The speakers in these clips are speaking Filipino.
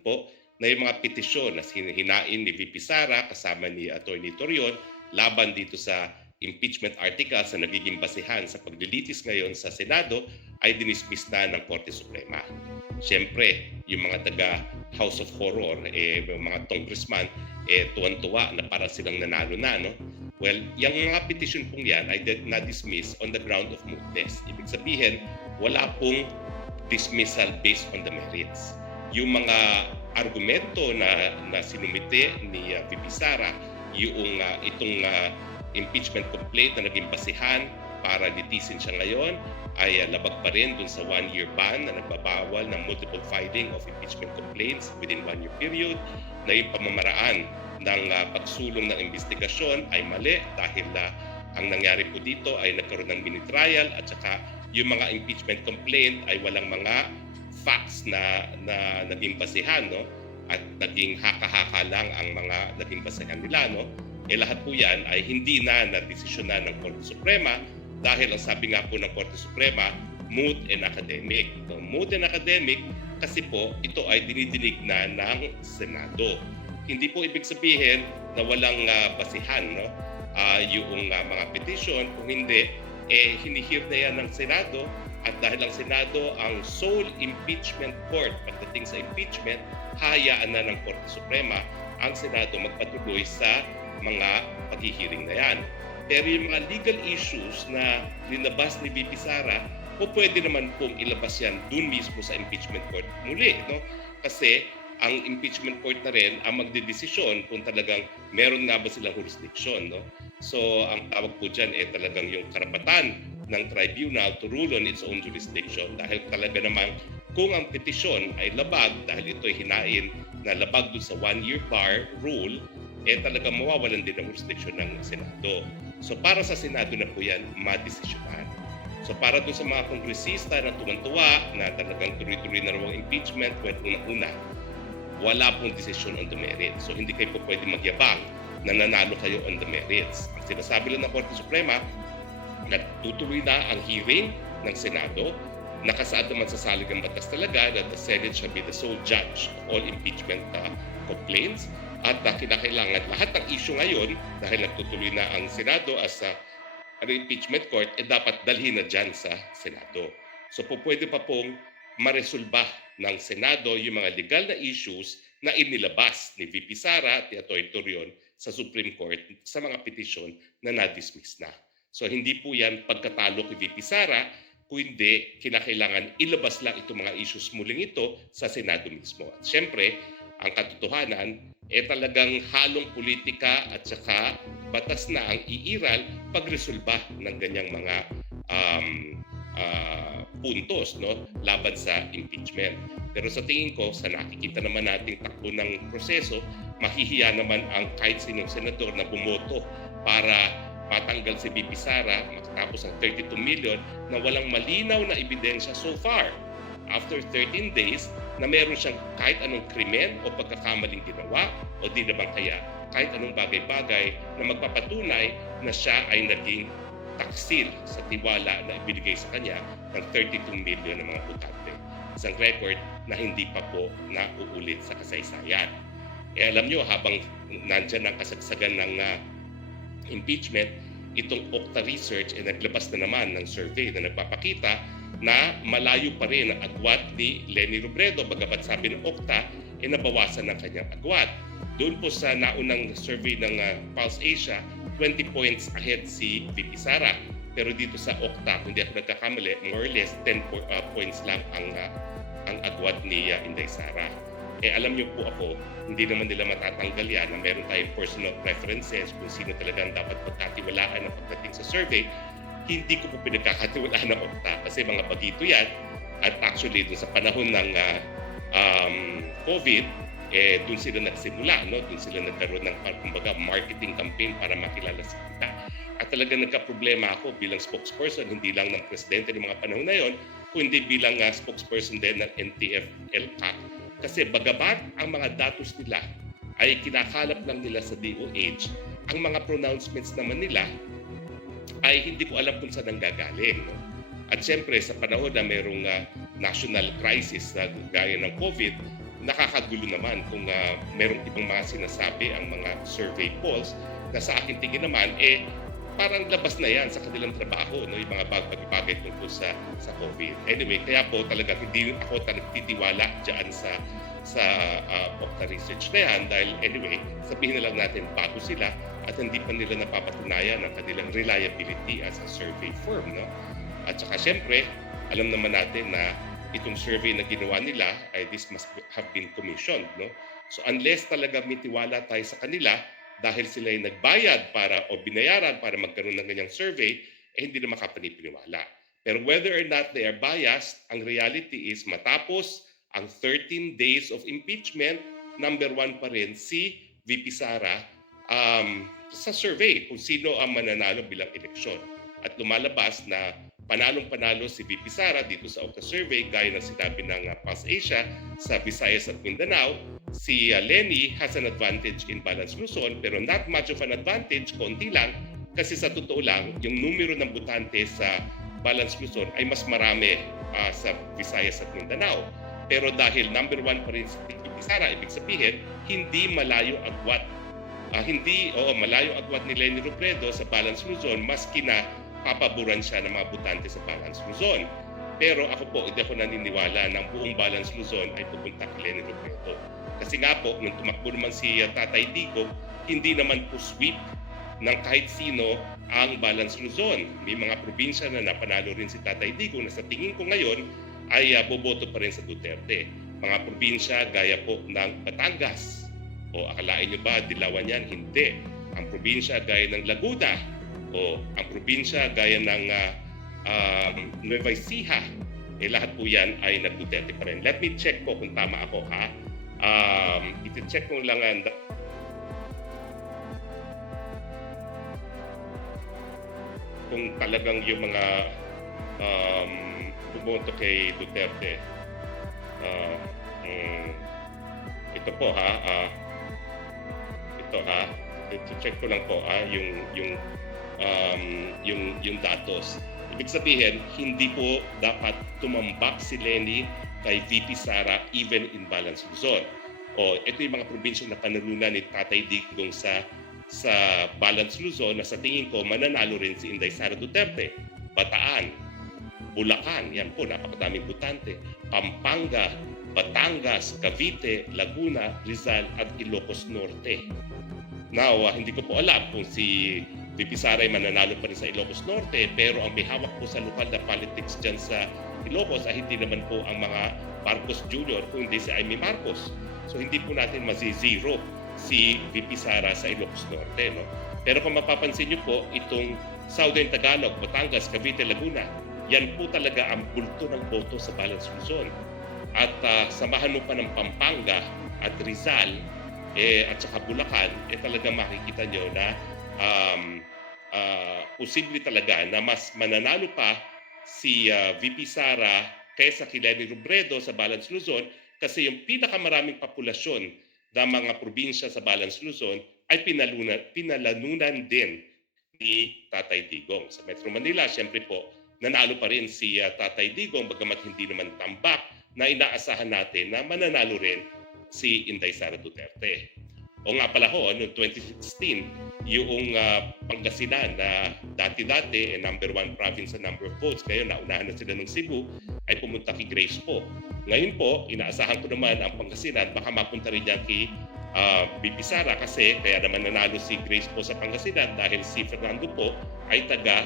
po na yung mga petisyon na hinain ni VP Sara kasama ni Atty. Torion laban dito sa impeachment articles na nagiging basihan sa paglilitis ngayon sa Senado ay dinismiss na ng Korte Suprema. Siyempre, yung mga taga House of Horror, yung mga congressman, tuwan-tuwa na parang silang nanalo na, no? Well, yung mga petition pong yan ay na-dismiss on the ground of mootness. Ibig sabihin, wala pong dismissal based on the merits. Yung mga argumento na sinumite ni VP Sara, yung itong impeachment complaint na naging basihan para litisin siya ngayon ay labag pa rin dun sa 1-year ban na nagbabawal ng multiple filing of impeachment complaints within 1-year period, na yung pamamaraan ng pagsulong ng investigasyon ay mali dahil ang nangyari po dito ay nagkaroon ng mini trial at saka yung mga impeachment complaint ay walang mga facts na naging basihan, no? At naging haka-haka lang ang mga naging basihan nila, no? Lahat po yan ay hindi na nadesisyonan ng Korte Suprema dahil ang sabi nga po ng Korte Suprema, moot and academic. So, moot and academic kasi po ito ay dinidinig na ng Senado. Hindi po ibig sabihin na walang basihan, no? Yung mga petition, kung hindi, hinihir na yan ng Senado, at dahil ang Senado ang sole impeachment court pagdating sa impeachment, hayaan na ng Korte Suprema ang Senado magpatuloy sa mga paghihiring na yan. Pero yung mga legal issues na linabas ni VP Sara, po pwede naman pong ilabas yan dun mismo sa impeachment court muli, no? Kasi ang impeachment court na rin ang magdedesisyon kung talagang meron nga ba silang jurisdiction, no? So ang tawag po dyan talagang yung karapatan ng tribunal to rule on its own jurisdiction, dahil talaga naman kung ang petisyon ay labag dahil ito'y hinain na labag dun sa 1-year bar rule, talagang mawawalan din ang jurisdiction ng Senado. So para sa Senado na po yan madesisyonan. So para doon sa mga kongresista na tuwan-tuwa na talagang tuloy-tuloy na raw ang impeachment, well, unang-una, wala pong decision on the merits. So hindi kayo po pwede magyabang na nanalo kayo on the merits. Ang sinasabi lang ng Korte Suprema, na tutuloy na ang hearing ng Senado, nakasaad naman sa saligang batas talaga that the Senate shall be the sole judge of all impeachment complaints, at kinakailangan lahat ng issue ngayon, dahil nagtutuloy na ang Senado as an impeachment court, dapat dalhin na dyan sa Senado. So po pwede pa pong maresolba ng Senado yung mga legal na issues na inilabas ni VP Sara at ni Atty. Torion sa Supreme Court sa mga petisyon na na-dismiss na. So hindi po yan pagkatalo kay VP Sara, kundi kinakailangan ilabas lang itong mga issues muling ito sa Senado mismo. At syempre, ang katotohanan, talagang halong politika at saka batas na ang iiral pagresolba ng ganyang mga puntos, no, laban sa impeachment. Pero sa tingin ko, sa nakikita naman nating takbo ng proseso, mahihiya naman ang kahit sinong senador na bumoto para patanggal si VP Sara matapos ang 32 million na walang malinaw na ebidensya so far after 13 days na meron siyang kahit anong krimen o pagkakamaling ginawa, o di naman kaya kahit anong bagay-bagay na magpapatunay na siya ay naging taksil sa tiwala na ibinigay sa kanya ng 32 million ng mga butante. Isang record na hindi pa po nauulit sa kasaysayan. Alam nyo, habang nandyan ang kasagsagan ng impeachment, itong Okta Research naglabas na naman ng survey na nagpapakita na malayo pa rin ang agwat ni Leni Robredo, bagamat sabi ng Okta, nabawasan ng kanyang agwat. Doon po sa naunang survey ng Pulse Asia, 20 points ahead si VP Sara. Pero dito sa Okta, kung di ako nagkakamali, more or less 10 points lang ang agwat ni Inday Sara. Alam niyo po ako, hindi naman nila matatanggal yan na meron tayong personal preferences kung sino talagang dapat pagkatiwalaan ng pagdating sa survey. Hindi ko po pinagkakatiwalaan ng Okta kasi mga bagito yan. At actually, dun sa panahon ng COVID, dun sila nagsimula, no? Dun sila nagkaroon ng kumbaga marketing campaign para makilala sa kita. At talagang nagka-problema ako bilang spokesperson, hindi lang ng presidente ng mga panahon na yon, kundi bilang spokesperson din ng NTF-ELCAC. Kasi bagamat ang mga datos nila ay kinakalap lang nila sa DOH, ang mga pronouncements naman nila ay hindi ko alam kung saan nanggagaling. No? At siyempre, sa panahon na mayroong national crisis na gaya ng COVID, nakakagulo naman kung merong ibang mga sinasabi ang mga survey polls na sa akin tingin naman, parang labas na yan sa kanilang trabaho, no? Yung mga bagay tungkol sa COVID. Anyway, kaya po talaga hindi ako nagtitiwala dyan sa Okta research na yan dahil anyway, sabihin na lang natin bago sila at hindi pa nila napapatunayan ang kanilang reliability as a survey firm, no? At saka syempre, alam naman natin na itong survey na ginawa nila ay this must have been commissioned, no? So unless talaga may tiwala tayo sa kanila dahil sila ay nagbayad para o binayaran para magkaroon ng ganyang survey, hindi na makapanipiniwala. Pero whether or not they are biased, ang reality is matapos ang 13 days of impeachment, number 1 pa rin si VP Sara sa survey kung sino ang mananalo bilang eleksyon. At lumalabas na panalong-panalo si VP Sara dito sa Okta survey gaya ng sinabi ng PAS Asia sa Visayas at Mindanao. Si Leni has an advantage in Balance Luzon pero not much of an advantage, konti lang kasi sa totoo lang yung numero ng botante sa Balance Luzon ay mas marami sa Visayas at Mindanao. Pero dahil number 1 pa rin si VP Sara, ibig sabihin hindi malayo agwat. Malayo agwat ni Leni Robredo sa Balance Luzon maski na papaboran siya ng mga botante sa Balance Luzon. Pero ako po, hindi ako naniniwala na ang buong Balance Luzon ay pupunta kay Leni Robredo. Kasi nga po, nung tumakbo naman si Tatay Digong, hindi naman po sweep ng kahit sino ang Balance Luzon. May mga probinsya na napanalo rin si Tatay Digong na sa tingin ko ngayon ay boboto pa rin sa Duterte. Mga probinsya gaya po ng Batangas. O akalain nyo ba, Dilawan yan? Hindi. Ang probinsya gaya ng Laguna o ang probinsya gaya ng Nueva Ecija, lahat po yan ay nag-Duterte pa rin. Let me check po kung tama ako, ha? Iti-check ko lang kung talagang yung mga bumoto kay Duterte. Ito po, ha? Iti-check ko lang po, yung datos. Ibig sabihin, hindi po dapat tumambak si Leni kay VP Sara even in Balance Luzon. Ito yung mga probinsyang na panalunan ni Tatay Digong sa Balance Luzon na sa tingin ko mananalo rin si Inday Sara Duterte. Bataan, Bulacan, yan po, napakadaming botante. Pampanga, Batangas, Cavite, Laguna, Rizal at Ilocos Norte. Now, hindi ko po alam kung si VP Sara ay mananalo pa rin sa Ilocos Norte, pero ang may hawak po sa lokal na politics dyan sa Ilocos ay hindi naman po ang mga Marcos Jr. kundi si Amy Marcos. So hindi po natin mazi-zero si VP Sara sa Ilocos Norte, no? Pero kung mapapansin niyo po, itong Southern Tagalog, Batangas, Cavite, Laguna, yan po talaga ang bulto ng boto sa Balance Luzon. At samahan mo pa ng Pampanga at Rizal at saka Bulacan, talagang makikita nyo na posible talaga na mas mananalo pa si VP Sara kaysa kay Leni Robredo sa Balance Luzon kasi yung pinakamaraming populasyon ng mga probinsya sa Balance Luzon ay pinalanunan din ni Tatay Digong. Sa Metro Manila, siyempre po, nanalo pa rin si Tatay Digong bagamat hindi naman tambak na inaasahan natin na mananalo rin si Inday Sara Duterte. O nga pala ho, noong 2016, yung Pangasinan na dati-dati number 1 province sa number of votes, ngayon naunahan na sila ng Cebu, ay pumunta kay Grace po. Ngayon po, inaasahan ko naman ang Pangasinan, baka mapunta rin niya kay VP Sara kasi kaya naman nanalo si Grace po sa Pangasinan dahil si Fernando po ay taga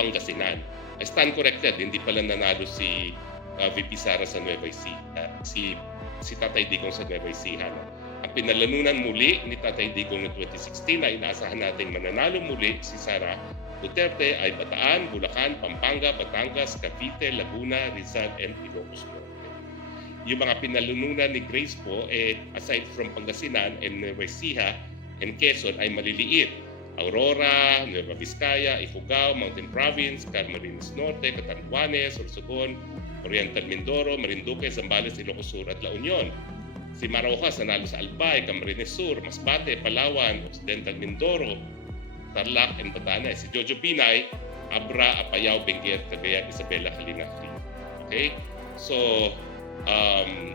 Pangasinan. I stand corrected, hindi pala nanalo si VP Sara sa Nueva Ecija. Si Tatay Digong sa Nueva Ecija. Ang pinalanunan muli ni Tatay Digong noong 2016 na inaasahan natin mananalo muli si Sara Duterte ay Bataan, Bulacan, Pampanga, Batangas, Cavite, Laguna, Rizal, and Ilocos Norte. Yung mga pinalanunan ni Grace po, aside from Pangasinan and Nueva Ecija and Quezon ay maliliit. Aurora, Nueva Vizcaya, Ifugao, Mountain Province, Camarines Norte, Catanduanes, Sorsogon, Oriental Mindoro, Marinduque, Zambales, Ilocos Sur at La Union. Si Marojas nanalo sa Albay, Camarines Sur, Masbate, Palawan, Occidental Mindoro, Tarlac, and Batanes. Si Jojo Binay, Abra, Apayao, Benguet, Cagayan, Isabela, Calinac. Okay? So,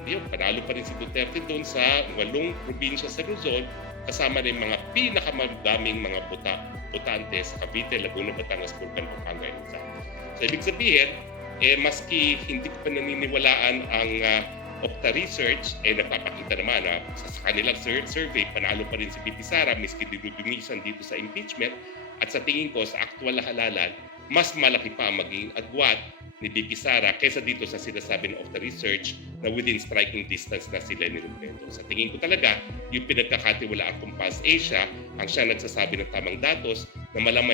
yun, panalo pa rin si Duterte doon sa 8 probinsya sa Luzon, kasama rin mga pinakamadaming mga botante sa Cavite, Laguna, Batangas, Bulacan, Pampanga, and Rizal. So ibig sabihin, maski hindi ko pa naniniwalaan ang Opta Research, nagpapakita naman na sa kanilang survey, panalo pa rin si VP Sara, miski dinudumisan dito sa impeachment. At sa tingin ko, sa aktual na halalan, mas malaki pa maging agwat ni VP Sara kaysa dito sa sinasabi ng Opta Research na within striking distance na sila ni Robredo. Sa tingin ko talaga, yung pinagkakatiwalaan kong Pulse Asia, ang siya nagsasabi ng tamang datos na malamang